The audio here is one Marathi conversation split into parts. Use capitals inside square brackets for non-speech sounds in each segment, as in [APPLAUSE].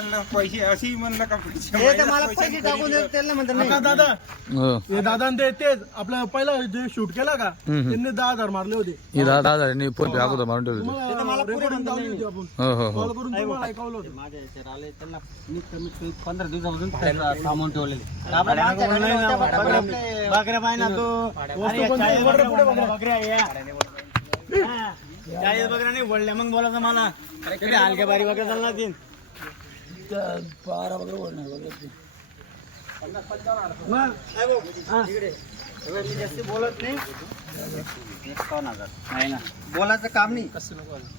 म्हणलं पैसे अशी म्हणलं का पैसे तर मला पैसे टाकून देत त्याला म्हणतात दादा हो. हे दादा ते तेच आपलं पहिला जे शूट केला का हम्म. त्यांनी दहा हजार मारले होते ही दहा दहा हजारांनी फोन पे अगोदर मारून ठेवले होते. मला लावली. होती आपण हो हो हो कॉल करून तुम्हाला ऐकवलं होतं माझ्या याच्यावर आले त्यांना मी कमीत कमी पंधरा दिवसापासून पैसा थांबवून ठेवलेले बकऱ्या पाहिजे ना तू अरे, चाळीस बकऱ्या पुढे बकऱ्या आहे या. हा, चाळीस बकऱ्या नाही बोलल्या मग बोलायचं मला हलक्या बारी बकऱ्या चालणार तीन हा. मी जास्ती बोलत नाही. हजार. नाही ना. बोलायचं काम नाही.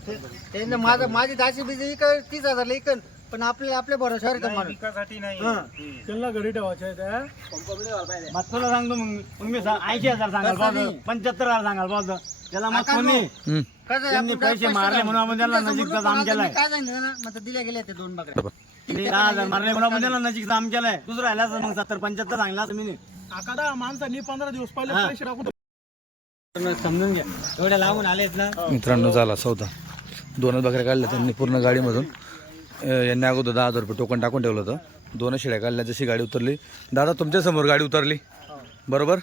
ते- ते न माझं माझी दाशी बिजी इकड तीस हजारला इकन पण आपल्या आपल्या भरोशावर विकासाठी नाही. त्यांना घरी ठेवायच्या आहे त्या. मग तुला सांगतो मग. मग मी सा- ऐंशी हजार सांगाल बाजू पंच्याहत्तर हजार सांगाल बाजू त्याला मग कोणी. त्यांनी पैसे मारले म्हणून आपण त्याला नजीकचा दाम केलाय काय सांगितलं ना? मग दिल्या गेल्या ते दोन बकऱ्या. ते दहा हजार मारले आपण त्याला नजीक दाम केलाय. दुसरा आला असं मग सत्तर पंच्याहत्तर सांगला असं मी नाही. आकादा माणसांनी पंधरा दिवस पहिले. पैसे टाकून तुम्ही समजून घ्या. एवढ्या लांबून आलेत ना. मित्रांनो झाला सौदा. दोनच बकऱ्या काढल्या त्यांनी पूर्ण गाडीमधून. अं, यांनी अगोदर दहा हजार रुपये टोकन टाकून ठेवलं होतं. दोन शेळ्या काढल्या जशी गाडी उतरली. दादा तुमच्यासमोर गाडी उतरली. बरोबर?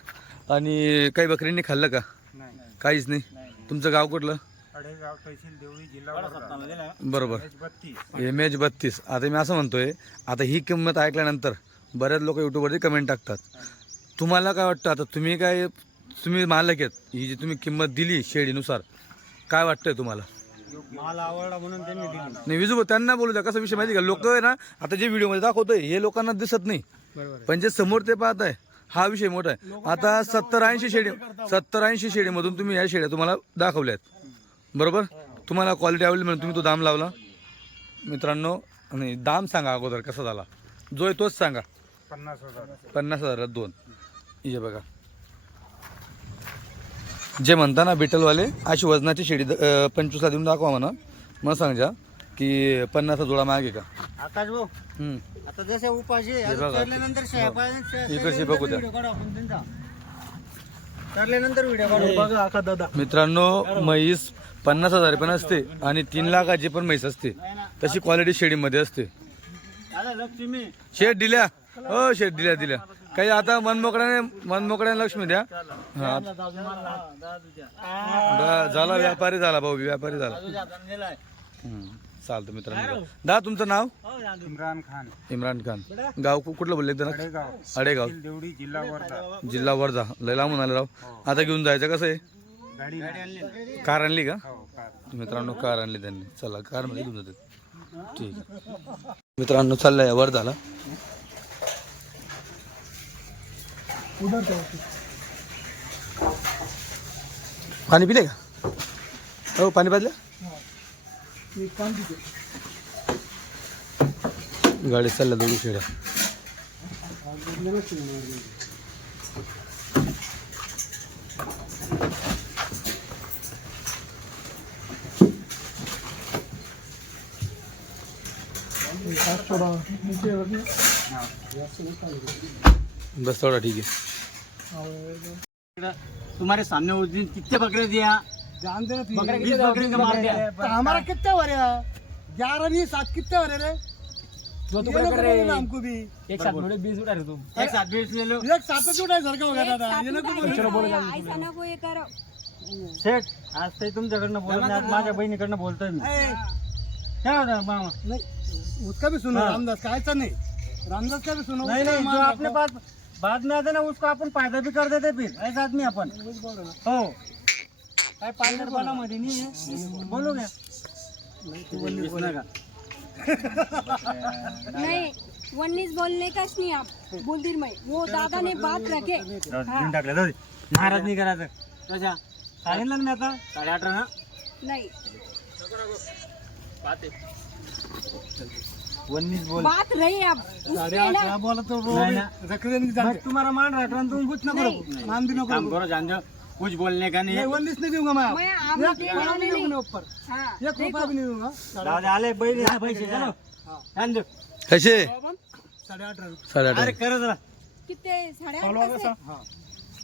आणि काही बकरींनी खाल्लं का? काहीच नाही. तुमचं गाव कुठलं? अडेगाव तहसील देवळी जिल्हा वर्धा. बरोबर. एम एच बत्तीस. आता मी असं म्हणतोय आता ही किंमत ऐकल्यानंतर बऱ्याच लोक यूट्यूबवरती कमेंट टाकतात. तुम्हाला काय वाटतं आता? तुम्ही काय तुम्ही मालक आहेत. ही जी तुम्ही किंमत दिली शेळीनुसार काय वाटतंय तुम्हाला? मला आवडला म्हणून त्यांनी दिली. नाही विजू त्यांना बोलू द्या. कसा विषय माहिती का? लोक आहे ना आता जे व्हिडिओमध्ये दाखवतोय हे लोकांना दिसत नाही. पण जे समोर ते पाहत आहे हा विषय मोठा आहे. आता सत्तर ऐंशी शेळी सत्तर ऐंशी शेळीमधून तुम्ही या शेळ्या तुम्हाला दाखवल्या आहेत बरोबर? तुम्हाला क्वालिटी आवडली म्हणून तुम्ही तो दाम लावला. मित्रांनो आणि दाम सांगा अगोदर कसा झाला? जो आहे तोच सांगा. पन्नास हजार. पन्नास हजारात दोन. हे बघा. जे म्हणता ना बिटलवाले अशी वजनाची अं, पंचवीसला देऊन दाखवा म्हणा. मग सांगा की पन्नास जोडा मागे का? आकाश भाऊ हम्म. आता जसे उपाशी आहे, बघा. इकडचे द्या. व्हिडिओ काढू आपण त्यांचा. तरल्यानंतर व्हिडिओ काढू. बघा आका दादा. मित्रांनो म्हैस पन्नास हजार पण असते आणि तीन लाखाची पण म्हैस असते. तशी क्वालिटी शेळीमध्ये असते. शेट दिल्या. हो शेट दिल्या दिल्या. काही आता मनमोकड्याने मनमोकड्याने लक्ष्मी द्या. हा. ब- झाला व्यापारी झाला भाऊ व्यापारी झाला. चालतं मित्रांनो. दा तुमचं नाव? हो. इम्रान खान. इम्रान खान. गाव कु- कुठलं बोलले एकदा? अडेगाव अडेगाव तहसील देवळी जिल्हा वर्धा. जिल्हा वर्धा. लय लांबून आले राव. आता घेऊन जायचं कसं आहे? गाडी कार आणली का? हो कार. मित्रांनो कार आणली त्यांनी. चला कारमध्ये घेऊन जातात ठीक आहे. मित्रांनो चाललंय वर झाला उधर ठेवते पाणी पिले का? हो पाणी पाजलं? मी काम तिथे गाडी चालल्या दोन शेड्या. बस थोडा ठीक है तुम्हारे सामने उस दिन कितने बकरे दिया जानते ना बकरे बीस बकरे का मार दिया तो हमारा कितने हो रहा ग्यारह नहीं सात कितने हो रहे रे? जो तू कर. रहे हमको भी. एक साथ थोड़े बीस उठा रहे तुम एक साथ बीस ले लो. एक सात हो गया दादा. ये ना कोई ऐसा नको हे करो. सेठ आज ते तुमच्याकडनं बोलत नाही आज माझ्या बहिणीकडनं बोलतोय मी. ए, काय होतं मामा. नहीं उसका भी सुनो रामदास. का ऐसा नहीं. रामदास का भी सुनो नहीं उसका नहीं मान जो रखो। अपने पास बाद में आते ना उसको अपन फायदा भी कर देते फिर. ऐसा आदमी अपन हो. काय बना मध्ये नाही. बोलू. नहीं वन्नीस बोलने का नहीं आप. बुलदिर में वो दादा ने बात रखे. टाकलं जाऊ दे. नाराज नाही करायचं. कशा सांगितलं ना मी आता? साडे अठरा ना? नहीं. वन्नीस बोल. बात रही अब. ना बोला तो वो नहीं, देने बस तुम्हारा मान रहा था तुम कुछ ना करो मान भी ना काम करो करो जान जाओ कुछ बोलने का नहीं है। नहीं दूंगा मैं मैं आप एक देने रुपया नहीं दूंगा ऊपर। हाँ एक रुपया भी नहीं दूंगा। दादा आले बैल पैसे चलो। जान दो। कसे साढ़े आठ अरे कर जरा। कितने? साढ़े आठ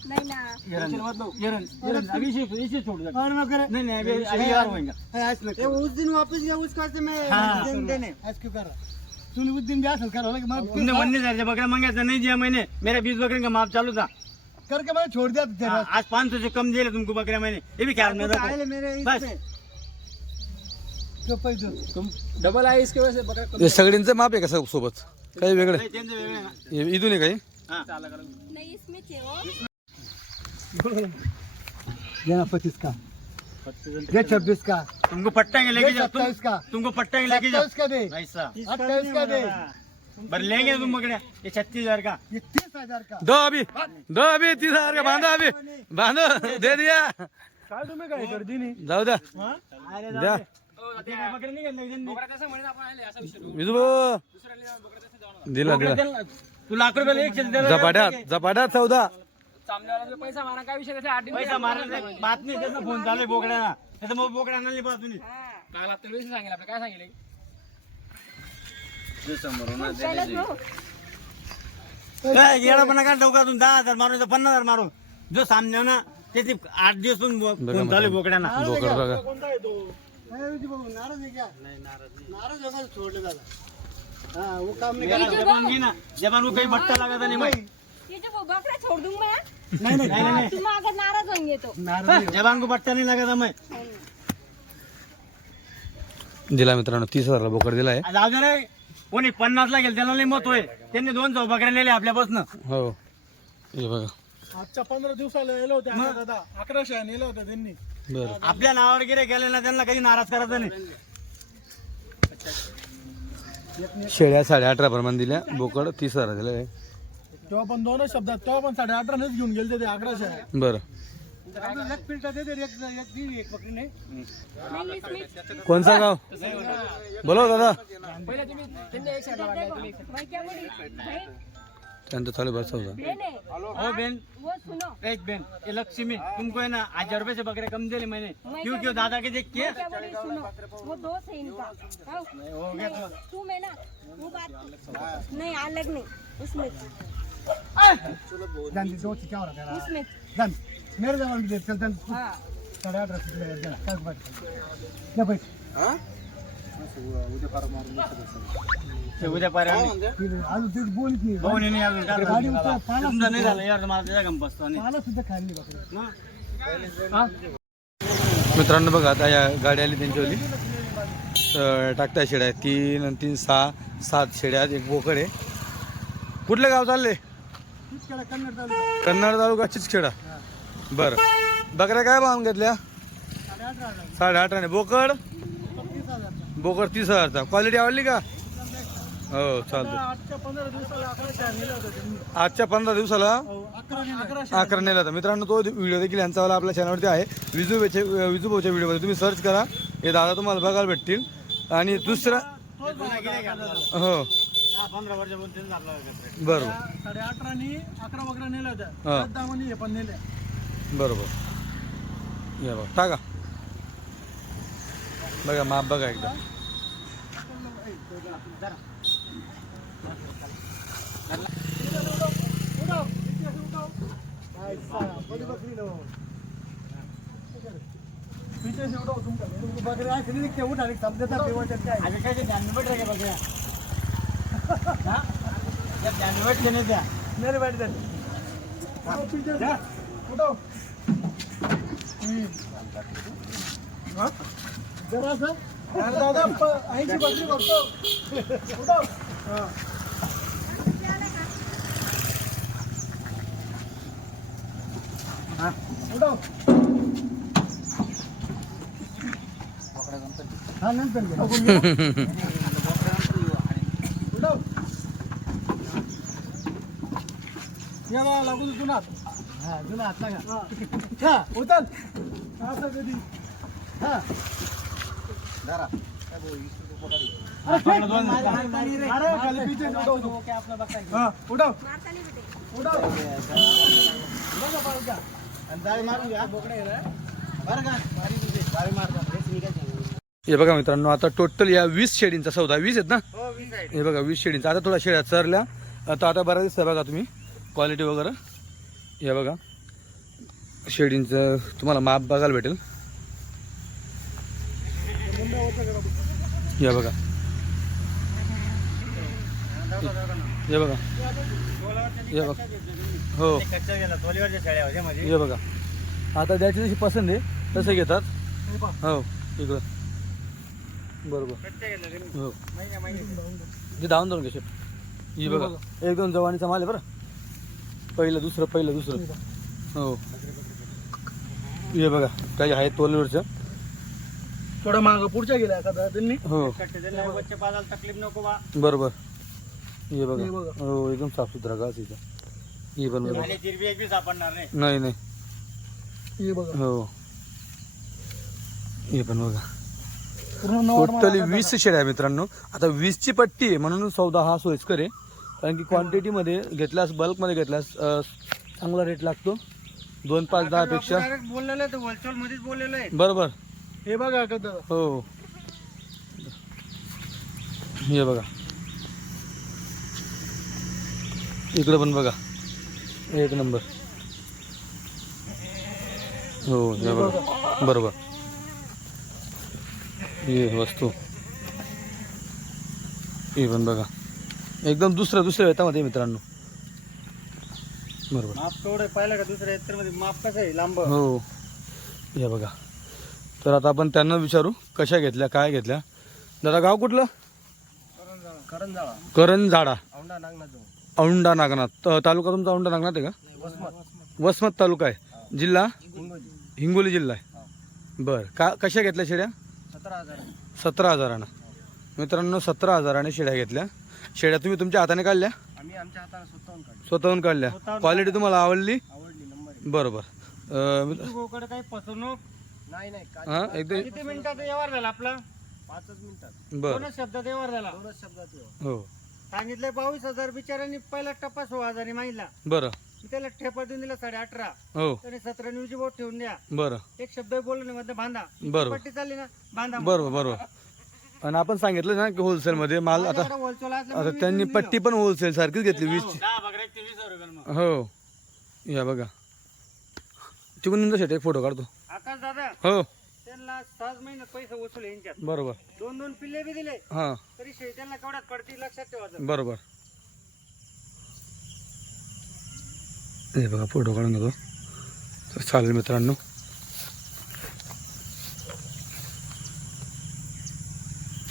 नहीं ना। येरन येरन येरन अभी इसे इसे छोड़ दे। और मैं करे नहीं नहीं अभी अभी यार होएगा। ऐस में उस दिन वापस गया उसका से मैं हाँ। देने देने। ऐस क्यों कर रहा सुलभुद्दीन भी असेल करो लगे तुमने मैं उन्नीस हजार बकरा मांगा था नहीं दिया मैंने। मेरा बीस बकरे का माप चालू था। करके मैंने छोड़ दिया तेरा हाँ, आज पाँच सौ से कम दिए तुमको बकरा मैंने। ये भी ख्याल में रखो बस। जो पैसे तुम डबल आहे इसके वजह से बकरा हे सगळ्यांचं माप आहे का सोबत? काही वेगळे? नहीं, त्यांचं वेगळं आहे ना. हे इथून आहे काही? हाँ. नहीं इसमें थे वो देना पच्चीस का? ये छब्बीस का? तुमको पट्टा लेके ये जाओ सत्ताईस का? तुम- तुमको पट्टा लेके जाओ। सत्ताईस का दे? ऐसा अट्ठाईस का दे? बर लेंगे तुम बकरिया ये छत्तीस हजार का? ये तीस हजार का? दो अभी दो अभी तीस हजार का? बांधो अभी बांधो दे दिया. काय नाही. दिला दिला. तू लाख. झपाट्यात झपाट्यात चौदा. पैसा मारा काय विषय पैसा मारायला नाही. बात नाही त्याचा फोन चालू बोकड्याना त्याचा मग बोकड्या आणले पाहा तुम्ही काल आपल्याला विषय सांगेल आपलं काय सांगितलं? येडापणा का डोक्यातून दहा हजार मारून तर पन्नास हजार मारून जो सामने ना त्याची आठ दिवस पण बो- फोन चालू बोकड बघा नाराज नाराज दादा वो काम जबान ना जबान को कहीं बट्टा लगा था बकरा छोड़ दूंगा नहीं नहीं नहीं तुम अगर नाराज होंगे तो नाराज जबान को बट्टा नाही लगा मैं दिला मित्रांनो तीस हजारला बोकड दिलाय. जाऊ दे रे. कोणी पन्नासला गेलं त्याला नाही मत होय त्यांनी दोन चौ बकऱ्या नेले आपल्यापासून. हो. हे बघा. आजच्या पंधरा दिवसाला नेलं होते दादा. अकराशे नेलं होतं त्यांनी. बरं. आपल्या नावावर गिरे गेले ना त्यांना काही नाराज करायचं नाही. शेळ्या साडे अठरा प्रमाण दिल्या बोकड तीस हजार दिले. तेव्हा पण दोनच शब्दात तेव्हा पण साडे अठरानेच घेऊन गेले ते अकराशे. बरं. एक पिल्टा दे दे एक एक दी एक पकडी नाही नहीं इसमें कोणचं गाव? बोलो दादा. पहिले तुम्ही त्यांनी एक साईडला वाढलाय तुम्ही एक मैं क्या बोली भाई त्यांचं चालू बस हो बेन. वो सुनो. एक बेन ये लक्ष्मी तुमको है ना हजार रुपए से बकरे कम दिले मैंने. क्यों क्यों दादा के देख के? वो दोस्त है इनका. हाँ? नहीं, तुम है ना वो बात नहीं अलग नहीं उसमें। दे दो क्या हो रहा है उसमें। मेरे में हाँ साडे उद्या पर्यंत अजून तिथे बोलीत नाही नाही अजून गाडी पाला नाही झालं यार मला त्याच्या गम बसतो आणि. पाला सुद्धा बकरी मित्रांनो बघा आता या गाडी आली त्यांच्यावाली. तर टाकताय शेड्या आहेत. तीन आणि तीन सहा सात शेड्या आहेत. एक बोकड आहे. कुठलं गाव चालले? कन्नड तालुका चिचखेडा बरं. बकऱ्या काय भाव घेतल्या? साडे अठराने बोकड? बोकड तीस हजारचा. क्वालिटी आवडली का? हो चालतं आजच्या पंधरा दिवसाला? अकरा नेलं होता. मित्रांनो तो व्हिडिओ देखील यांचावाला आपल्या चॅनलवरती आहे. विजू विजू भाऊच्या व्हिडिओमध्ये तुम्ही सर्च करा. हे दादा तुम्हाला बघायला भेटतील. आणि दुसरा हो. बरोबर. बरोबर. या बघा टाका. बघा माप बघा एकदा. [LAUGHS] पीछे से उठाओ तुम बकरे आए खरीद के उठा ले समझे था पेवर क्या है अरे कैसे ध्यान [LAUGHS] हाँ? जब ध्यान अरे हा. हा, असं कधी हा हे बघा मित्रांनो आता टोटल या वीस शेडींचा सौदा वीस आहेत ना हे बघा वीस शेडींचा आता थोडा शेड्या चरल्या आता आता बऱ्याच दिसतं बघा तुम्ही क्वालिटी वगैरे हे बघा. शेडींचं तुम्हाला माप बघायला भेटेल. या बघा. हे बघा. हे बघा. हो. हे बघा. आता ज्याची जशी पसंत आहे तसे घेतात. हो इकडं. बरोबर. हो. ते धावून धरून घे शेट ही बघा. एक दोन जवानीचा माल आहे बरं. पहिलं दुसरं पहिलं दुसरं. हो. हे बघा काही आहे तोलवरचं थोडं मागं पुढच्या गेल्या एखादा त्यांनी? हो. तकलीफ नको बा बरोबर. हे बघा. हे बघा. हो एकदम साफसुथरा घास इथं. ही पण नाही. नाही नाही. हे बघा. हो. हे पण बघा. टोटली वीस शेळ्या आहे मित्रांनो. आता वीसची पट्टी आहे म्हणून सौदा हा सोयीस्कर आहे. कारण की क्वांटिटीमध्ये घेतल्यास बल्कमध्ये घेतल्यास चांगला रेट लागतो. दोन पाच दहा पेक्षा. डायरेक्ट बोललेलं आहे होलसेल मध्येच बोललेलं आहे. बरोबर. हे बघा हो. हे बघा. इकडं पण बघा. एक नंबर. हो हे बघा. बरोबर. हे वस्तू. हे पण बघा. एकदम दुसऱ्या दुसऱ्या वेतामध्ये आहे मित्रांनो. बरोबर. माप केवढं पाहिलं का दुसऱ्या माप कसं आहे? लांब. हो. हे बघा. तर आता आपण त्यांना विचारू कशा घेतल्या काय घेतल्या. दादा गाव कुठलं? करंजाळा. करंजाडा औंढा नागनाथ. त- तालुका तुमचा औंढा नागनाथ आहे का? वसमत. तालुका आहे. जिल्हा? हिंगोली. हिंगोली जिल्हा आहे. बरं. का कशा घेतल्या शेड्या? सतरा हजार. सतरा हजारानं. मित्रांनो सतरा हजाराने शेड्या घेतल्या. शेड्या तुम्ही तुमच्या हाताने काढल्या? आम्ही आमच्या हाताने स्वतःहून काढली स्वतःहून काढल्या. क्वालिटी तुम्हाला आवडली? आवडली नंबर बरोबर. अं, मित्र- गोकडे काही फसवणूक? नाही नाही हा एकदम किती मिनिटात व्यवहार झाला आपला? पाचच मिनिटात. बरं. दोनच शब्दात व्यवहार झाला. दोनच शब्दात हो. सांगितलं बावीस हजार बिचाऱ्यांनी पहिला टप्पा सोळा हजारांनी मागितला. बरं. मी त्याला ठेपा देऊन दिला साडे अठरा. हो. त्याने सतरा न्यूजी बोट ठेवून द्या. बरं. एक शब्द बोललो नाही म्हणलं बांधा. बरोबर. पट्टी चालली ना बांधा बरोबर बरोबर. आणि आपण सांगितलं ना की होलसेलमध्ये माल आता आता त्यांनी पट्टी पण होलसेल सारखीच घेतली वीस हो या बघा. तिकडून तुमचा शेट एक फोटो काढतो. आकाश दादा हो. त्यांना सहा महिन्यात पैसे वसूल यांच्यात. बरोबर. दोन दोन पिल्ले बी दिले. हां. तरी शे त्यांना केवढ्यात पडतील लक्षात ठेवायचं बरोबर. हे बघा फोटो काढून घेतो. चालेल मित्रांनो.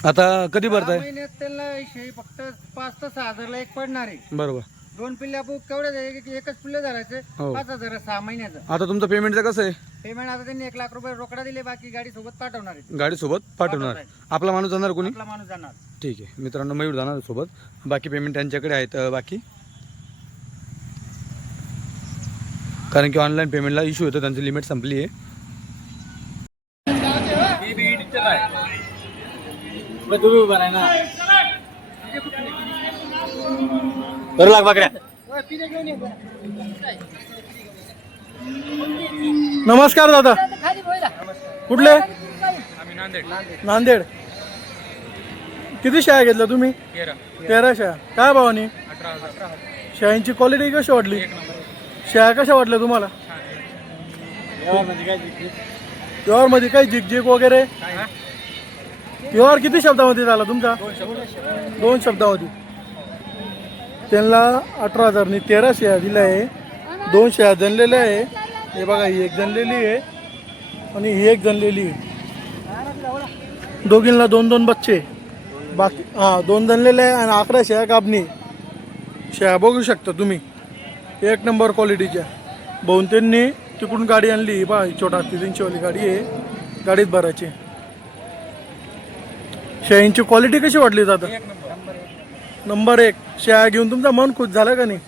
आता कधी सहा भरताय? महिन्यात त्यांना शे फक्त पाच ते सहा हजारला एक पडणार आहे. बरोबर. दोन पिल्ले आपण केवढ्या एक- एकच पिल्ले धरायचे. हो. पाच हजार सहा महिन्याचं. आता तुमचं पेमेंटचं कसं आहे? पेमेंट आता त्यांनी एक लाख रुपये रोकडा दिले बाकी गाडी सोबत पाठवणार आहे. गाडीसोबत पाठवणार. आपला माणूस जाणार कोणी? आपला माणूस जाणार. ठीक आहे. मित्रांनो मयूर जाणार सोबत. बाकी पेमेंट त्यांच्याकडे आहेत अं, बाकी. कारण की ऑनलाईन पेमेंटला इश्यू होतो त्यांची लिमिट संपली आहे. तुम्ही उभा राहा ना बरं लाग बाकड्या नमस्कार दादा. कुठले? नांदेड. किती शाळा घेतल्या तुम्ही? तेरा शाळा. काय भावानी? शाळांची क्वालिटी कशी वाटली? शाळा कशा वाटल्या तुम्हाला? व्यवहारमध्ये काही झिकझिक वगैरे? व्यवहार किती शब्दामध्ये झाला तुमचा? दोन शब्दामध्ये त्यांना अठरा हजारनी तेरा शेळ्या दिल्या आहे. दोन शेळ्या जनलेल्या आहे. हे बघा ही एक जनलेली आहे आणि ही एक जनलेली आहे. दोघींना दोन दोन बच्चे. बाकी हां दोन जनलेले आहे आणि अकरा शेळ्या कापणी. शेळ्या बघू शकता तुम्ही. एक नंबर क्वालिटीच्या. बहुतेंनी तिकडून गाडी आणली. ही बा छोटा तीनशेवाली गाडी आहे. गाडीत भरायची. शेळींची क्वालिटी कशी वाटली दादा? नंबर. एक. शेळ्या घेऊन तुमचा मन खुश झाला का नाही?